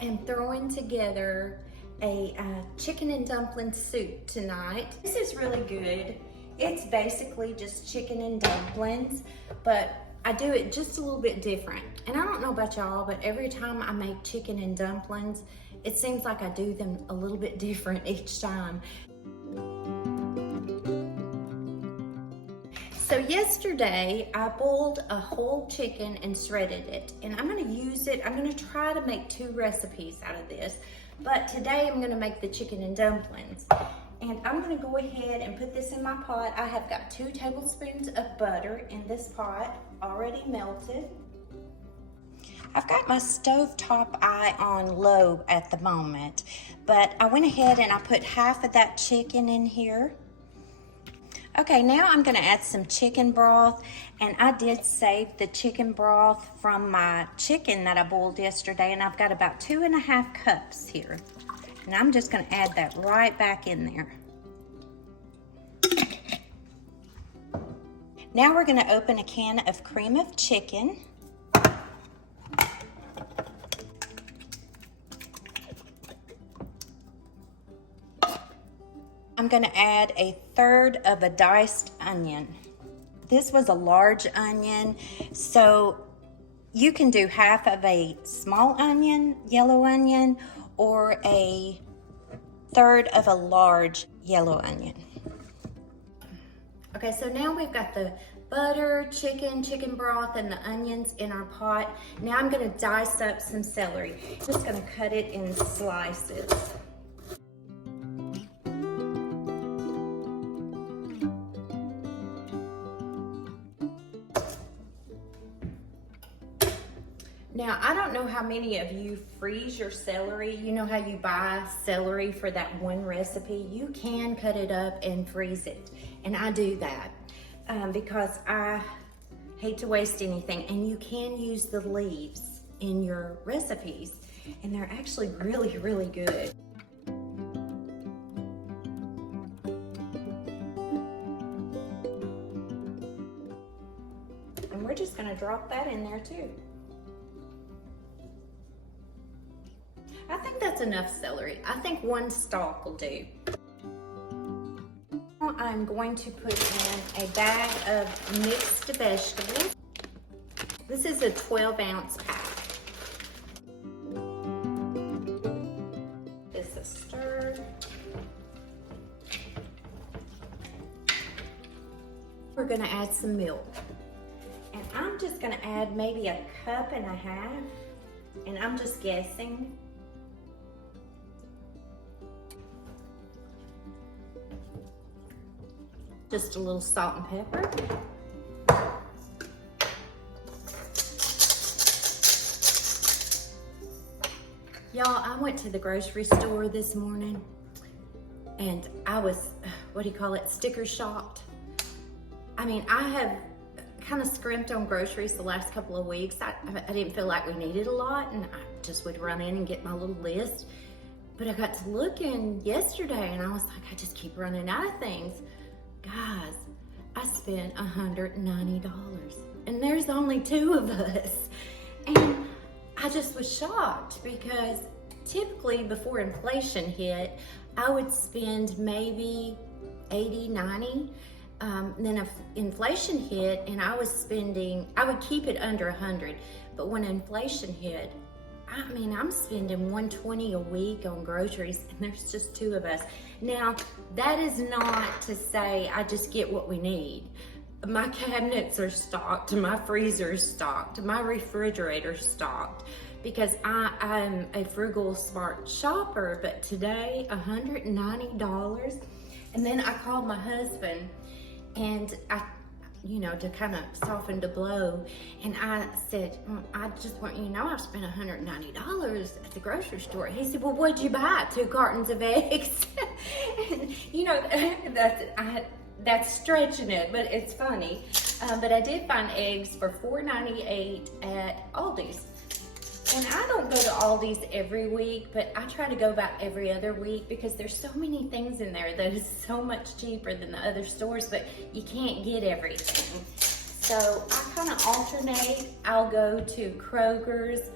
am throwing together a chicken and dumpling soup tonight. This is really good. It's basically just chicken and dumplings, but I do it just a little bit different. And I don't know about y'all, but every time I make chicken and dumplings, it seems like I do them a little bit different each time. So yesterday, I boiled a whole chicken and shredded it. And I'm gonna use it, I'm gonna try to make 2 recipes out of this. But today I'm gonna make the chicken and dumplings. And I'm gonna go ahead and put this in my pot. I have got 2 tablespoons of butter in this pot, already melted. I've got my stovetop eye on low at the moment, but I went ahead and I put half of that chicken in here. Okay, now I'm gonna add some chicken broth, and I did save the chicken broth from my chicken that I boiled yesterday, and I've got about 2½ cups here. And I'm just gonna add that right back in there. Now we're gonna open a can of cream of chicken. I'm gonna add 1/3 of a diced onion. This was a large onion, so you can do half of a small onion, yellow onion, or 1/3 of a large yellow onion. Okay, so now we've got the butter, chicken broth, and the onions in our pot. Now I'm gonna dice up some celery. I'm just gonna cut it in slices. Now, I don't know how many of you freeze your celery. You know how you buy celery for that one recipe? You can cut it up and freeze it. And I do that because I hate to waste anything. And you can use the leaves in your recipes. And they're actually really, really good. And we're just gonna drop that in there too. I think that's enough celery. I think 1 stalk will do. I'm going to put in a bag of mixed vegetables. This is a 12-ounce pack. Just a stir. We're gonna add some milk. And I'm just gonna add maybe 1.5 cups, and I'm just guessing. Just a little salt and pepper. Y'all, I went to the grocery store this morning and I was, sticker shocked. I mean, I have kind of scrimped on groceries the last couple of weeks. I didn't feel like we needed a lot, and I just would run in and get my little list. But I got to looking yesterday and I was like, I just keep running out of things. Guys, I spent $190 and there's only 2 of us. And I just was shocked because typically before inflation hit, I would spend maybe 80, 90. Then if inflation hit and I would keep it under 100. But when inflation hit, I mean, I'm spending $120 a week on groceries and there's just 2 of us. Now, that is not to say I just get what we need. My cabinets are stocked, my freezer's stocked, my refrigerator's stocked, because I'm a frugal, smart shopper. But today, $190. And then I called my husband and to kind of soften the blow. And I said, I just want you to know I spent $190 at the grocery store. He said, well, what'd you buy? 2 cartons of eggs. And, that's stretching it, but it's funny. But I did find eggs for $4.98 at Aldi's. And I don't go to Aldi's every week, but I try to go about every other week because there's so many things in there that is so much cheaper than the other stores, but you can't get everything. So I kind of alternate. I'll go to Kroger's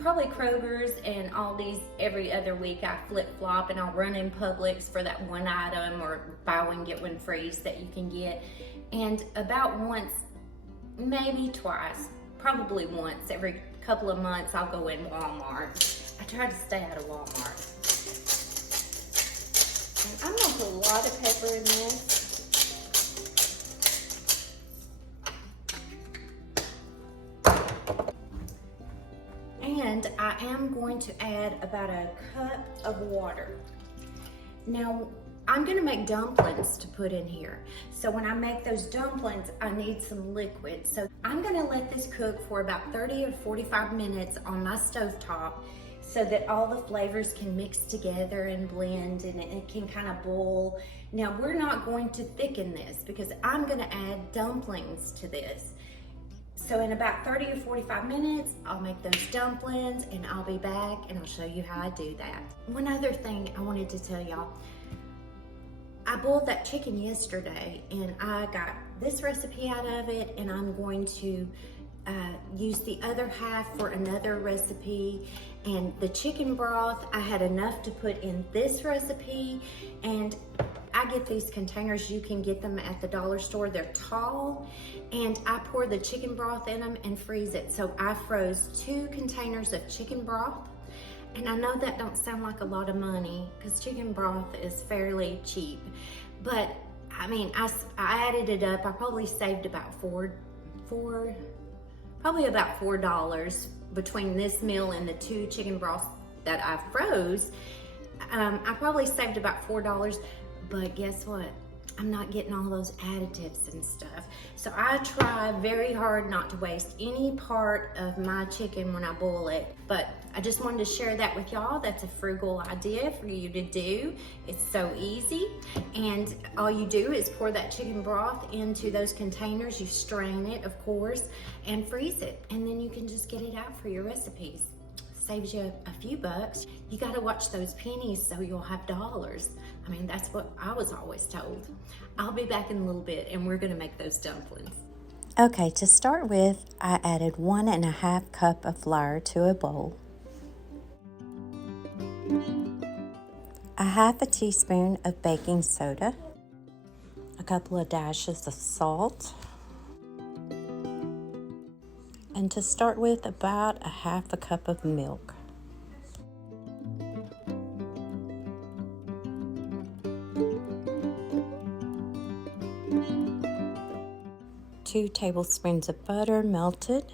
probably Kroger's and Aldi's every other week. I flip-flop and I'll run in Publix for that one item, or buy one get one free that you can get. And about once, maybe twice, probably once every couple of months, I'll go in Walmart. I try to stay out of Walmart. And I'm gonna put a lot of pepper in this. And I am going to add about a cup of water. Now, I'm gonna make dumplings to put in here. So when I make those dumplings, I need some liquid. So I'm gonna let this cook for about 30 or 45 minutes on my stovetop so that all the flavors can mix together and blend, and it can kind of boil. Now, we're not going to thicken this because I'm gonna add dumplings to this. So in about 30 or 45 minutes, I'll make those dumplings and I'll be back and I'll show you how I do that. One other thing I wanted to tell y'all. I boiled that chicken yesterday and I got this recipe out of it, and I'm going to use the other half for another recipe. And the chicken broth, I had enough to put in this recipe, and I get these containers, you can get them at the dollar store, they're tall, and I pour the chicken broth in them and freeze it. So I froze 2 containers of chicken broth, and I know that don't sound like a lot of money because chicken broth is fairly cheap, but I mean, I added it up, I probably saved about probably about $4 between this meal and the 2 chicken broths that I froze. I probably saved about $4, but guess what? I'm not getting all those additives and stuff. So I try very hard not to waste any part of my chicken when I boil it, but I just wanted to share that with y'all. That's a frugal idea for you to do. It's so easy, and all you do is pour that chicken broth into those containers. You strain it, of course, and freeze it, and then you can just get it out for your recipes. Saves you a few bucks. You got to watch those pennies so you'll have dollars. I mean, that's what I was always told. I'll be back in a little bit and we're going to make those dumplings. Okay, to start with, I added 1.5 cup of flour to a bowl, a 1/2 teaspoon of baking soda, a couple of dashes of salt, and to start with, about a 1/2 cup of milk. Two tablespoons of butter melted,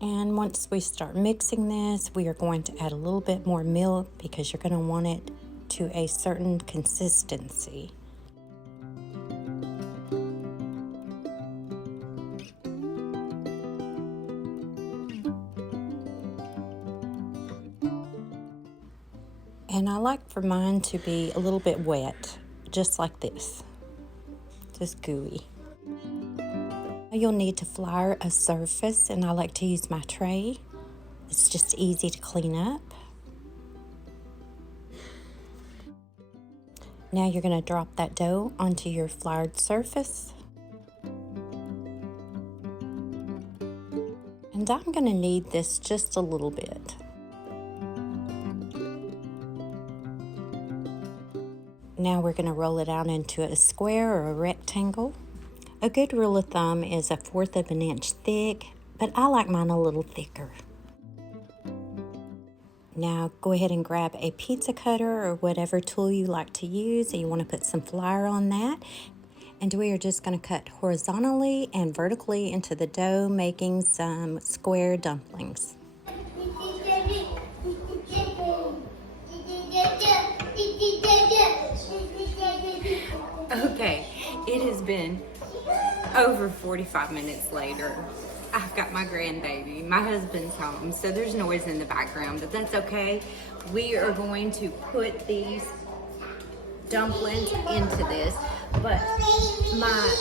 and once we start mixing this, we are going to add a little bit more milk because you're going to want it to a certain consistency. And I like for mine to be a little bit wet, just like this, just gooey. You'll need to flour a surface, and I like to use my tray. It's just easy to clean up. Now you're going to drop that dough onto your floured surface. And I'm going to knead this just a little bit. Now we're going to roll it out into a square or a rectangle. A good rule of thumb is 1/4 of an inch thick, but I like mine a little thicker. Now go ahead and grab a pizza cutter or whatever tool you like to use, and you want to put some flour on that. And we are just going to cut horizontally and vertically into the dough, making some square dumplings. Okay, it has been over 45 minutes later. I've got my grandbaby. My husband's home, so there's noise in the background, but that's okay. We are going to put these dumplings into this, but my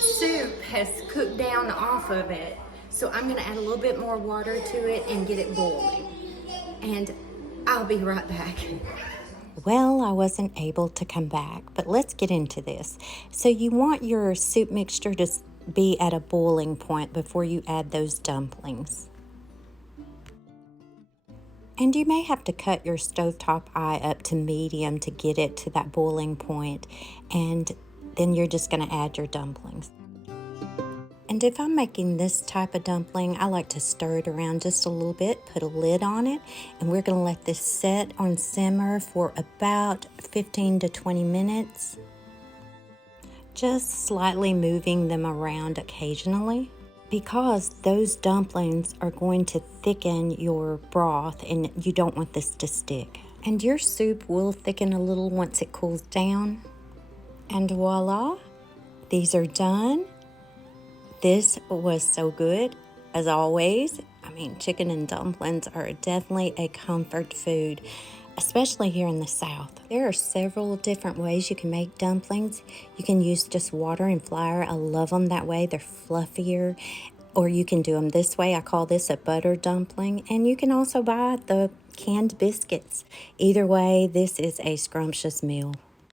soup has cooked down off of it, so I'm gonna add a little bit more water to it and get it boiling. And I'll be right back. Well, I wasn't able to come back, but let's get into this. So you want your soup mixture to be at a boiling point before you add those dumplings. And you may have to cut your stovetop eye up to medium to get it to that boiling point, and then you're just going to add your dumplings. And if I'm making this type of dumpling, I like to stir it around just a little bit, put a lid on it, and we're going to let this set on simmer for about 15 to 20 minutes. Just slightly moving them around occasionally, because those dumplings are going to thicken your broth and you don't want this to stick. And your soup will thicken a little once it cools down. And voila, these are done. This was so good, as always. I mean, chicken and dumplings are definitely a comfort food, especially here in the South. There are several different ways you can make dumplings. You can use just water and flour. I love them that way. They're fluffier. Or you can do them this way. I call this a butter dumpling. And you can also buy the canned biscuits. Either way, this is a scrumptious meal.